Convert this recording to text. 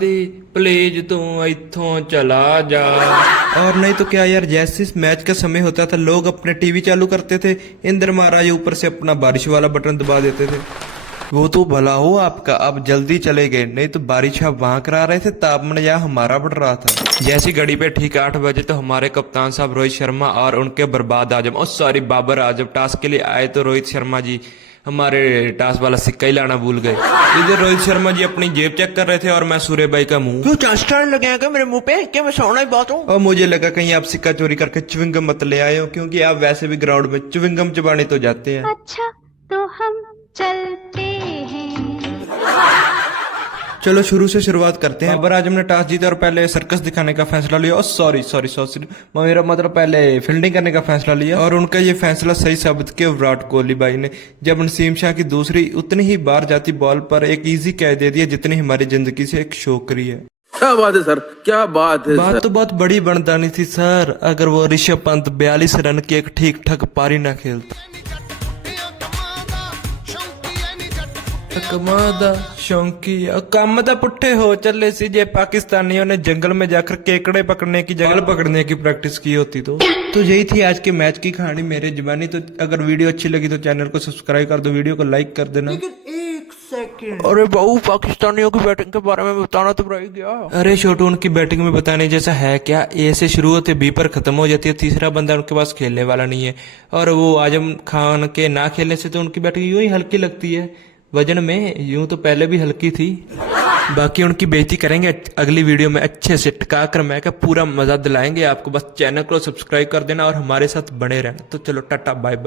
Gandhi please तू इत्थों चला जा। और नहीं तो क्या यार, जैसे इस मैच का समय होता था लोग अपने टीवी चालू करते थे, इंद्र महाराज ऊपर से अपना बारिश वाला बटन दबा देते थे। वो तो भला हो आपका, अब जल्दी चले गए, नहीं तो बारिश आप वहां करा रहे थे, तापमान यहाँ हमारा बढ़ रहा था। जैसी घड़ी पे ठीक 8 बजे तो हमारे कप्तान साहब रोहित शर्मा और उनके बर्बाद आजम और सॉरी बाबर आजम टास के लिए आए तो रोहित शर्मा जी हमारे टास वाला सिक्का ही लाना भूल गए। इधर रोहित शर्मा जी अपनी जेब चेक कर रहे थे और मैं सूर्य भाई का मुंह। क्यों चांसटाने लगे हैं क्या मेरे मुंह पे? क्या मैं सोना ही बात हूँ? और मुझे लगा कहीं आप सिक्का चोरी करके च्युइंगम मत ले आए हो, क्योंकि आप वैसे भी ग्राउंड में च्युइंगम चबाने तो जाते हैं। अच्छा तो हम चलते हैं। चलो शुरू से शुरुआत करते हैं। बाबर आजम ने टॉस जीता और पहले सर्कस दिखाने का फैसला लिया। और सॉरी मेरा मतलब पहले फील्डिंग करने का फैसला लिया और उनका ये फैसला सही साबित किया विराट कोहली भाई ने, जब नसीम शाह की दूसरी उतनी ही बार जाती बॉल पर एक इजी कैच दे दिया जितनी हमारी जिंदगी से एक छोकरी है। क्या बात है सर, क्या बात है बात सर। तो बहुत बड़ी बनदानी थी सर, अगर वो ऋषभ पंत 42 रन की एक ठीक ठाक पारी ना खेलता। कमादा शौकी काम दा पुट्ठे हो चले सी जे पाकिस्तानियों ने जंगल में जाकर केकड़े पकड़ने की जगह पकड़ने की प्रैक्टिस की होती तो यही थी आज के मैच की कहानी मेरे जुबानी। तो अगर वीडियो अच्छी लगी तो चैनल को सब्सक्राइब कर दो, वीडियो को लाइक कर देना। एक सेकंड, अरे बाबू पाकिस्तानियों की बैटिंग के बारे में बताना तो रह गया। अरे छोटू, उनकी बैटिंग में बताने जैसा है क्या? ए से शुरू होते बी पर खत्म हो जाती है, तीसरा बंदा उनके पास खेलने वाला नहीं है। और वो आजम खान के ना खेलने से तो उनकी बैटिंग यूं ही हल्की लगती है, वजन में यूं तो पहले भी हल्की थी। बाकी उनकी बेइज्जती करेंगे अगली वीडियो में अच्छे से टिका कर, मैं क्या पूरा मजा दिलाएंगे आपको। बस चैनल को सब्सक्राइब कर देना और हमारे साथ बने रहना। तो चलो टाटा बाय बाय।